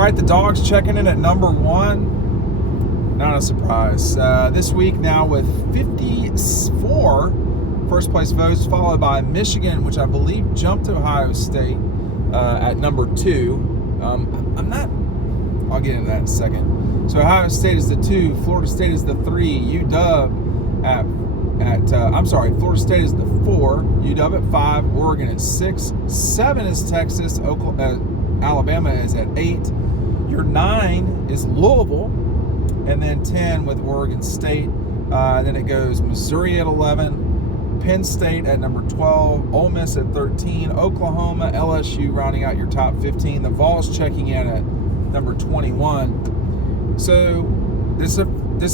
All right, the Dogs checking in at number 1. Not a surprise. This week now with 54 first place votes, followed by Michigan, which I believe jumped to Ohio State at number 2. I'll get into that in a second. So Ohio State is the 2, Florida State is the 3, Florida State is the 4, UW at 5, Oregon at 6, 7 is Texas, Alabama is at 8, your 9 is Louisville, and then 10 with Oregon State. Then it goes Missouri at 11, Penn State at number 12, Ole Miss at 13, Oklahoma, LSU rounding out your top 15. The Vols checking in at number 21. So this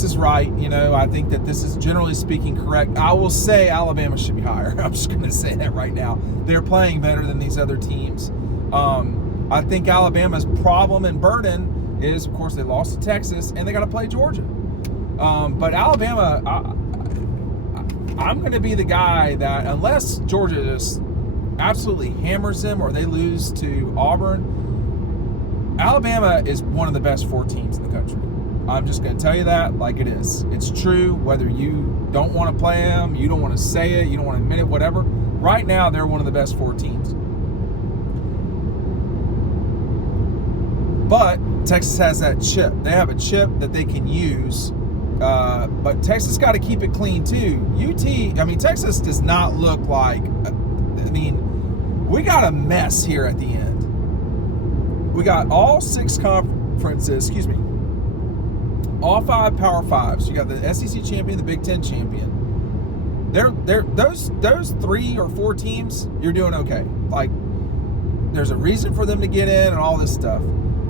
is right. I think that this is generally speaking correct. I will say Alabama should be higher. I'm just going to say that right now. They're playing better than these other teams. I think Alabama's problem and burden is, of course, they lost to Texas and they got to play Georgia. But Alabama, I'm going to be the guy that unless Georgia just absolutely hammers them or they lose to Auburn, Alabama is one of the best 4 teams in the country. I'm just going to tell you that like it is. It's true, whether you don't want to play them, you don't want to say it, you don't want to admit it, whatever. Right now, they're one of the best 4 teams. But Texas has that chip. They have a chip that they can use. But Texas got to keep it clean too. Texas does not look like, we got a mess here at the end. We got all 6 conferences, all 5 Power 5s. You got the SEC champion, the Big Ten champion. Those 3 or 4 teams, you're doing okay. Like, there's a reason for them to get in and all this stuff.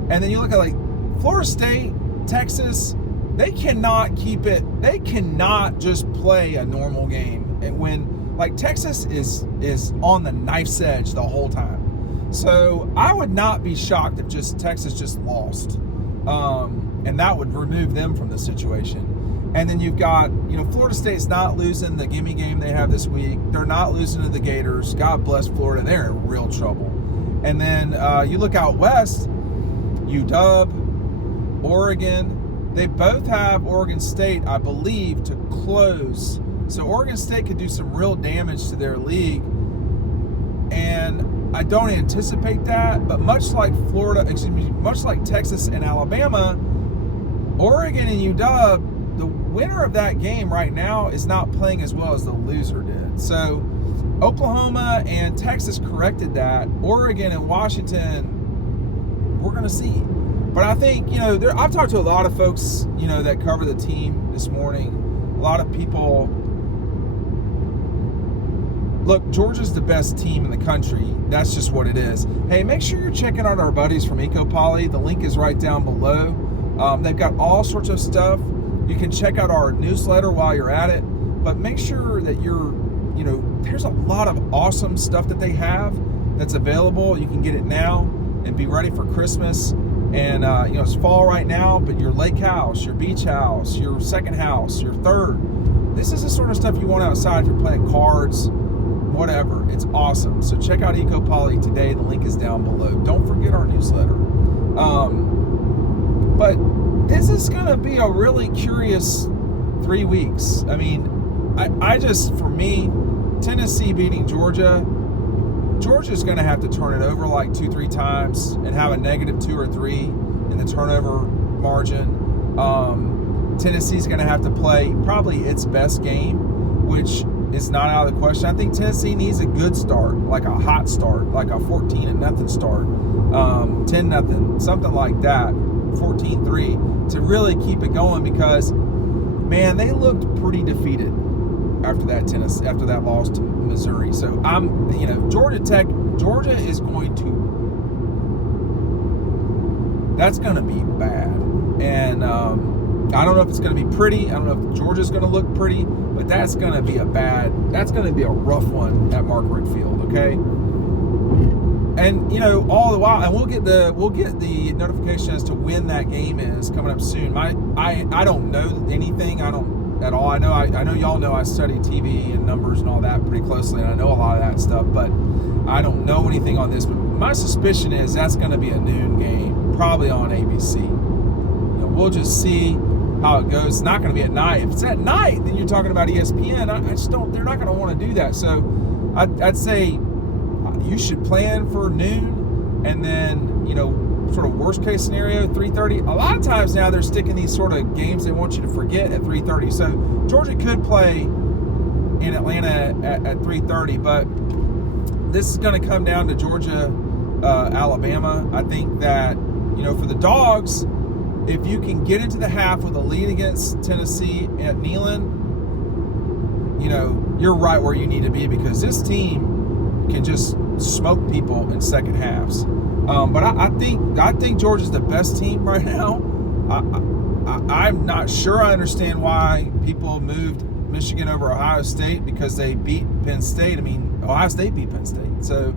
And then you look at like Florida State, Texas, they cannot keep it. They cannot just play a normal game. And when like Texas is on the knife's edge the whole time. So I would not be shocked if Texas just lost. And that would remove them from the situation. And then you've got, Florida State's not losing the gimme game they have this week. They're not losing to the Gators. God bless Florida. They're in real trouble. And then you look out west, UW, Oregon, they both have Oregon State, I believe, to close. So Oregon State could do some real damage to their league. And I don't anticipate that, but much like Texas and Alabama, Oregon and UW, the winner of that game right now is not playing as well as the loser did. So Oklahoma and Texas corrected that. Oregon and Washington, we're going to see. But I think, I've talked to a lot of folks, that cover the team this morning. A lot of people. Look, Georgia's the best team in the country. That's just what it is. Hey, make sure you're checking out our buddies from EcoPoly. The link is right down below. They've got all sorts of stuff. You can check out our newsletter while you're at it. But make sure that there's a lot of awesome stuff that they have that's available. You can get it now and be ready for Christmas. And, it's fall right now, but your lake house, your beach house, your second house, your third. This is the sort of stuff you want outside if you're playing cards, whatever. It's awesome. So check out EcoPoly today. The link is down below. Don't forget our newsletter. But this is going to be a really curious 3 weeks. For me, Tennessee beating Georgia, Georgia's going to have to turn it over like 2-3 times and have a -2 or 3 in the turnover margin. Tennessee's going to have to play probably its best game, which is not out of the question. I think Tennessee needs a good start, like a hot start, like a 14-0 start, 10-0, something like that, 14-3, to really keep it going because, man, they looked pretty defeated after that loss to Missouri. So Georgia is going to, that's going to be bad. And I don't know if it's going to be pretty. I don't know if Georgia's going to look pretty, but that's going to be a rough one at Mark Richt Field, okay? And all the while, and we'll get the notification as to when that game is coming up soon. I don't know anything. I don't at all. I know y'all know I study TV and numbers and all that pretty closely, and I know a lot of that stuff, but I don't know anything on this. But my suspicion is that's going to be a noon game, probably on ABC. We'll just see how it goes. It's not going to be at night. If it's at night, then you're talking about ESPN. I just don't. They're not going to want to do that. So I'd say you should plan for noon, and then sort of worst case scenario 3:30. A lot of times now they're sticking these sort of games they want you to forget at 3:30. So Georgia could play in Atlanta at 3:30, but this is going to come down to Georgia, Alabama. I think that for the Dogs, if you can get into the half with a lead against Tennessee at Neyland, you're right where you need to be, because this team can just smoke people in second halves. But I think Georgia's the best team right now. I'm not sure I understand why people moved Michigan over Ohio State, because they beat Penn State. I mean, Ohio State beat Penn State. So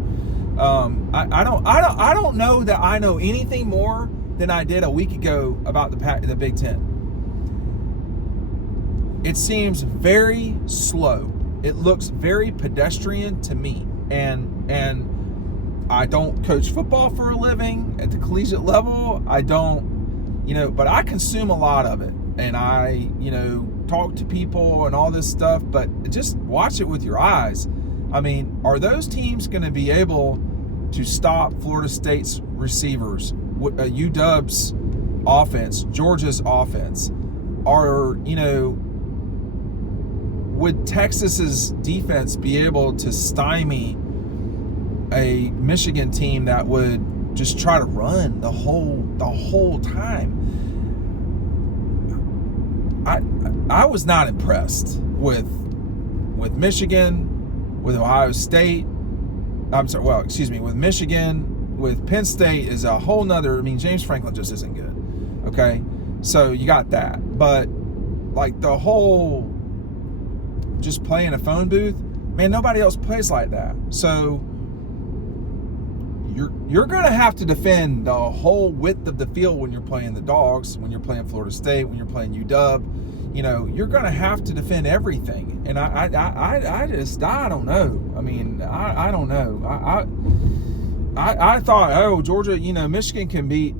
I don't know that I know anything more than I did a week ago about the Big Ten. It seems very slow. It looks very pedestrian to me. And I don't coach football for a living at the collegiate level. I don't, but I consume a lot of it. And I, talk to people and all this stuff, but just watch it with your eyes. I mean, are those teams going to be able to stop Florida State's receivers, UW's offense, Georgia's offense? Would Texas's defense be able to stymie a Michigan team that would just try to run the whole time? I was not impressed with Michigan, with Ohio State. With Michigan, with Penn State is a whole nother. I mean, James Franklin just isn't good. Okay, so you got that, but like the whole just playing a phone booth, man, nobody else plays like that. So you're going to have to defend the whole width of the field when you're playing the Dogs, when you're playing Florida State, when you're playing UW. You're going to have to defend everything. And I don't know. I mean, I don't know. I thought, Georgia, Michigan can beat.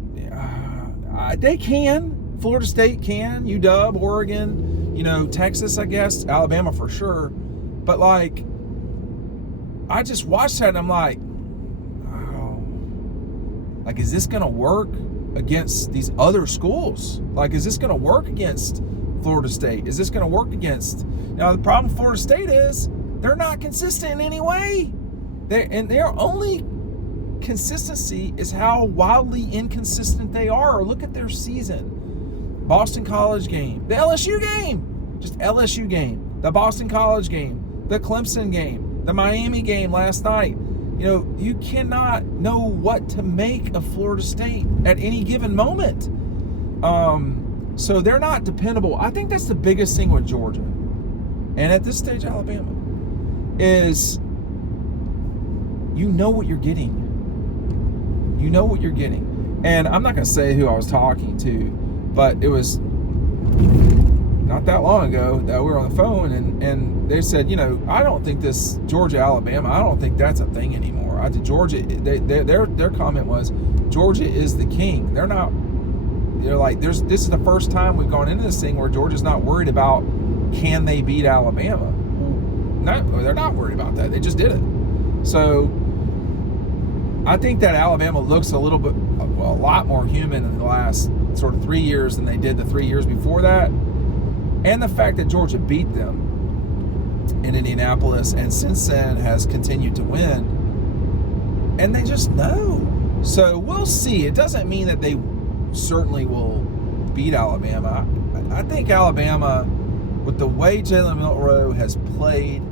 They can. Florida State can. UW, Oregon, Texas, I guess. Alabama for sure. But, I just watched that and I'm like, is this going to work against these other schools? Is this going to work against Florida State? Is this going to work against... Now, the problem with Florida State is they're not consistent in any way. Their only consistency is how wildly inconsistent they are. Look at their season. Boston College game. The LSU game. Just LSU game. The Boston College game. The Clemson game. The Miami game last night. You cannot know what to make of Florida State at any given moment. So they're not dependable. I think that's the biggest thing with Georgia, and at this stage Alabama, is what you're getting. And I'm not going to say who I was talking to, but it was not that long ago that we were on the phone, and they said, I don't think this Georgia-Alabama, I don't think that's a thing anymore. Their comment was, Georgia is the king. They're like, this is the first time we've gone into this thing where Georgia's not worried about, can they beat Alabama? No, they're not worried about that. They just did it. So I think that Alabama looks a lot more human in the last sort of 3 years than they did the 3 years before that. And the fact that Georgia beat them in Indianapolis and since then has continued to win. And they just know. So we'll see. It doesn't mean that they certainly will beat Alabama. I think Alabama, with the way Jalen Milroe has played,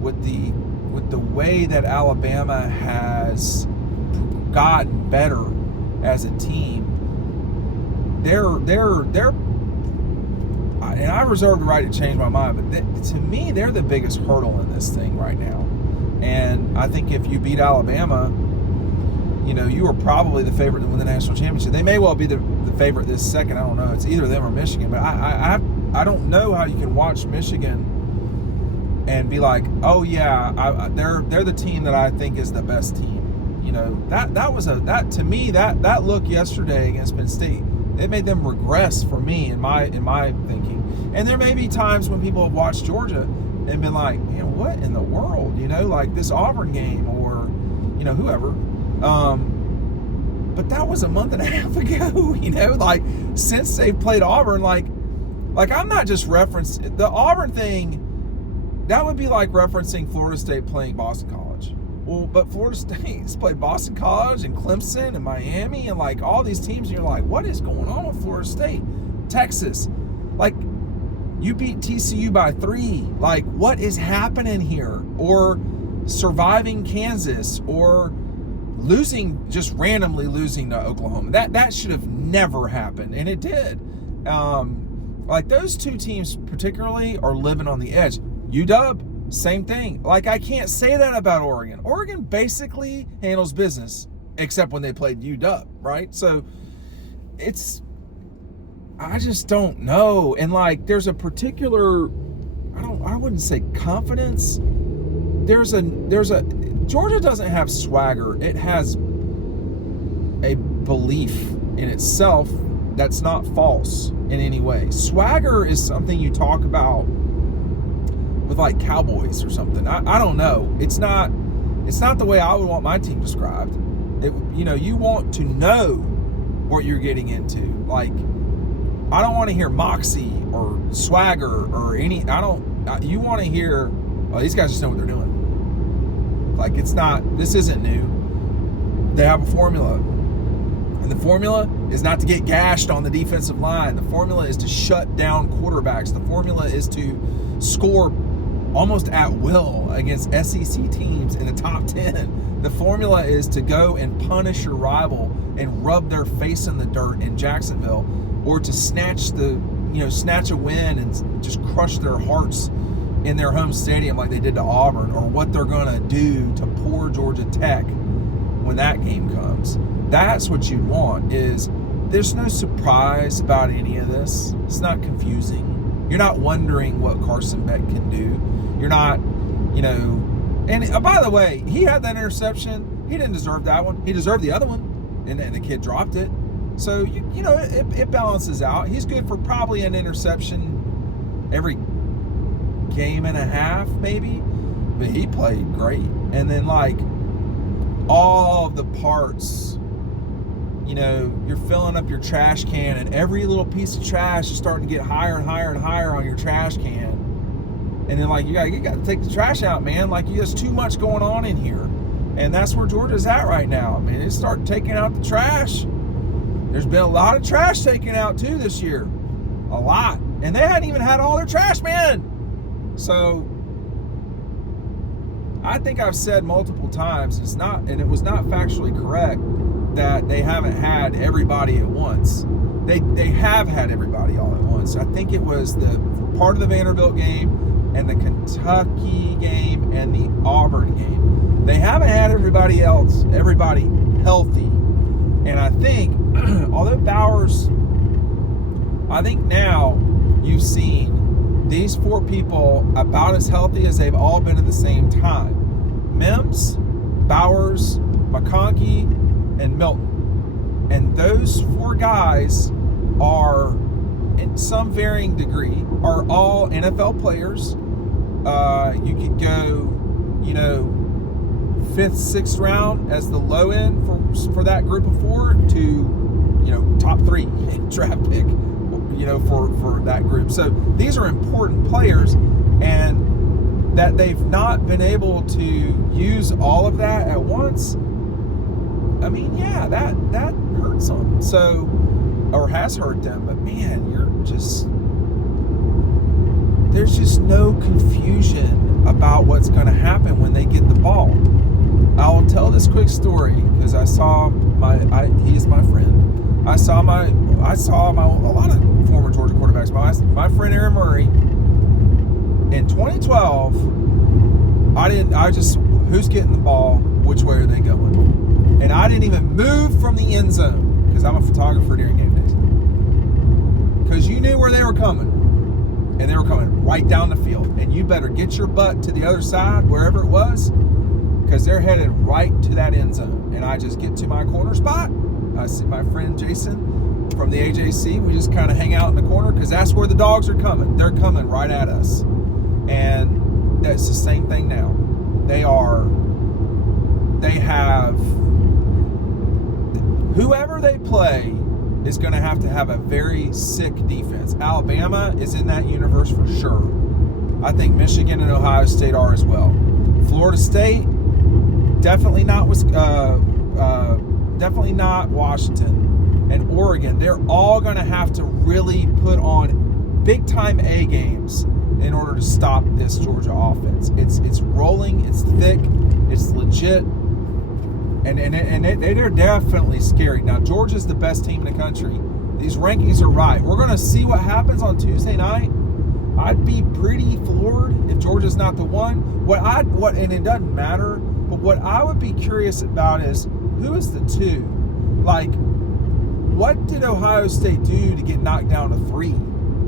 with the way that Alabama has gotten better as a team, they're and I reserve the right to change my mind, but to me, they're the biggest hurdle in this thing right now. And I think if you beat Alabama, you are probably the favorite to win the national championship. They may well be the favorite this second. I don't know. It's either them or Michigan. But I don't know how you can watch Michigan and be like, oh yeah, they're the team that I think is the best team. that to me, that look yesterday against Penn State, it made them regress for me in my thinking. And there may be times when people have watched Georgia and been like, what in the world, like this Auburn game or, whoever. But that was a month and a half ago, like since they've played Auburn, like I'm not just referencing the Auburn thing. That would be like referencing Florida State playing Boston College. Well, but Florida State's played Boston College and Clemson and Miami and like all these teams. And you're like, what is going on with Florida State? Texas, like you beat TCU by 3. Like what is happening here? Or surviving Kansas or just randomly losing to Oklahoma. That should have never happened, and it did. Like those two teams particularly are living on the edge. UW, same thing. Like I can't say that about Oregon. Oregon basically handles business, except when they played UW, right? So I just don't know. And like there's a particular, I wouldn't say confidence. There's a Georgia doesn't have swagger. It has a belief in itself that's not false in any way. Swagger is something you talk about with like Cowboys or something. I don't know. It's not the way I would want my team described. You want to know what you're getting into. Like I don't want to hear moxie or swagger or any. You want to hear, these guys just know what they're doing. Like this isn't new. They have a formula. And the formula is not to get gashed on the defensive line. The formula is to shut down quarterbacks. The formula is to score almost at will against SEC teams in the top 10. The formula is to go and punish your rival and rub their face in the dirt in Jacksonville, or to snatch a win and just crush their hearts in their home stadium like they did to Auburn, or what they're going to do to poor Georgia Tech when that game comes. That's what you want. There's no surprise about any of this. It's not confusing. You're not wondering what Carson Beck can do. You're not, and by the way, he had that interception. He didn't deserve that one. He deserved the other one, and the kid dropped it. So, it balances out. He's good for probably an interception every game and a half, maybe. But he played great. And then, like, all of the parts, you're filling up your trash can, and every little piece of trash is starting to get higher and higher and higher on your trash can. And then, like, you got to take the trash out, man. Like, there's too much going on in here. And that's where Georgia's at right now. I mean, they start taking out the trash. There's been a lot of trash taken out, too, this year. A lot. And they hadn't even had all their trash, man. So I think I've said multiple times, it was not factually correct that they haven't had everybody at once. They have had everybody all at once. I think it was the part of the Vanderbilt game and the Kentucky game and the Auburn game. They haven't had everybody healthy. And I think, although Bowers, I think now you've seen these 4 people about as healthy as they've all been at the same time. Mims, Bowers, McConkey, and Milton. And those 4 guys are, in some varying degree, are all NFL players. You could go, 5th, 6th round as the low end for that group of 4 to, top 3 draft pick, for that group. So these are important players, and that they've not been able to use all of that at once. I mean, yeah, that hurts them. So, or has hurt them. But man, there's just no confusion about what's going to happen when they get the ball. I'll tell this quick story because I saw he is my friend. I saw a lot of former Georgia quarterbacks. My friend Aaron Murray in 2012. Who's getting the ball? Which way are they going? And I didn't even move from the end zone because I'm a photographer during game days. Because you knew where they were coming. And they were coming right down the field. And you better get your butt to the other side, wherever it was, because they're headed right to that end zone. and I just get to my corner spot. I see my friend Jason from the AJC. We just kind of hang out in the corner because that's where the dogs are coming. They're coming right at us. And that's the same thing now. Whoever they play is going to have a very sick defense. Alabama is in that universe for sure. I think Michigan and Ohio State are as well. Florida State, definitely not Washington, and Oregon. They're all going to have to really put on big time A games in order to stop this Georgia offense. It's rolling, it's thick, it's legit, and they're definitely scary. Now Georgia's the best team in the country. These rankings are right. We're going to see what happens on Tuesday night. I'd be pretty floored if Georgia's not the one. And it doesn't matter, but what I would be curious about is who is the 2? Like, what did Ohio State do to get knocked down to 3?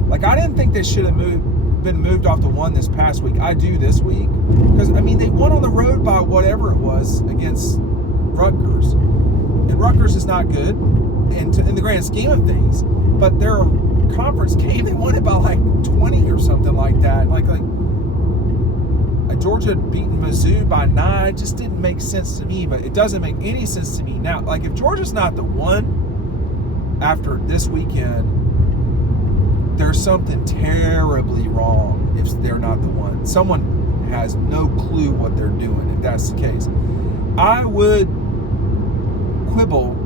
Like, I didn't think they should have been moved off to 1 this past week. I do this week. Because, I mean, they won on the road by whatever it was against Rutgers. And Rutgers is not good in the grand scheme of things. But their conference game, they won it by like 20 or something like that. Like Georgia had beaten Mizzou by 9. It just didn't make sense to me, but it doesn't make any sense to me now. Like, if Georgia's not the one after this weekend, there's something terribly wrong if they're not the one. Someone has no clue what they're doing if that's the case. I would quibble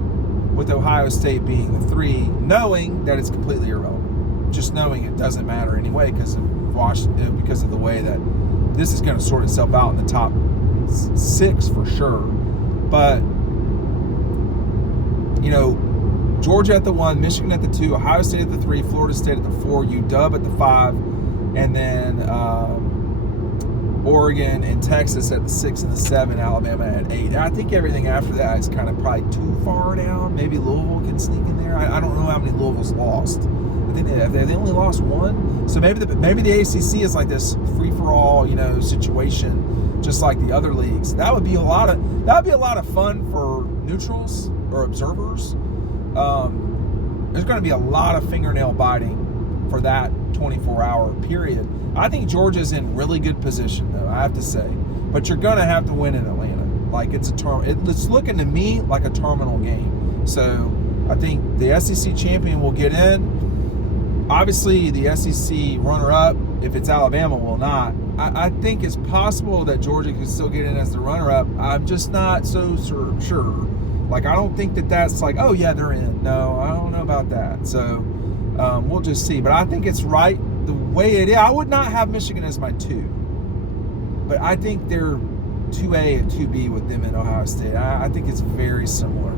with Ohio State being the 3, knowing that it's completely irrelevant. Just knowing it doesn't matter anyway because of Washington, because of the way that this is going to sort itself out in the top 6 for sure. But, you know, Georgia at the 1, Michigan at the 2, Ohio State at the 3, Florida State at the 4, UW at the 5, and then Oregon and Texas at the 6 and the 7, Alabama at 8. I think everything after that is kind of probably too far down. Maybe Louisville can sneak in there. I don't know how many Louisville's lost. I think they only lost 1. So maybe the ACC is like this free-for-all, you know, situation, just like the other leagues. That would be a lot of fun for neutrals or observers. There's going to be a lot of fingernail biting for that 24-hour period. I think Georgia's in really good position, though, I have to say. But you're going to have to win in Atlanta. Like, it's looking to me like a terminal game. So I think the SEC champion will get in. Obviously, the SEC runner-up, if it's Alabama, will not. I think it's possible that Georgia could still get in as the runner-up. I'm just not so sure. Like, I don't think that's like, oh, yeah, they're in. No, I don't know about that. So we'll just see. But I think it's right the way it is. I would not have Michigan as my 2. But I think they're 2A and 2B with them in Ohio State. I think it's very similar.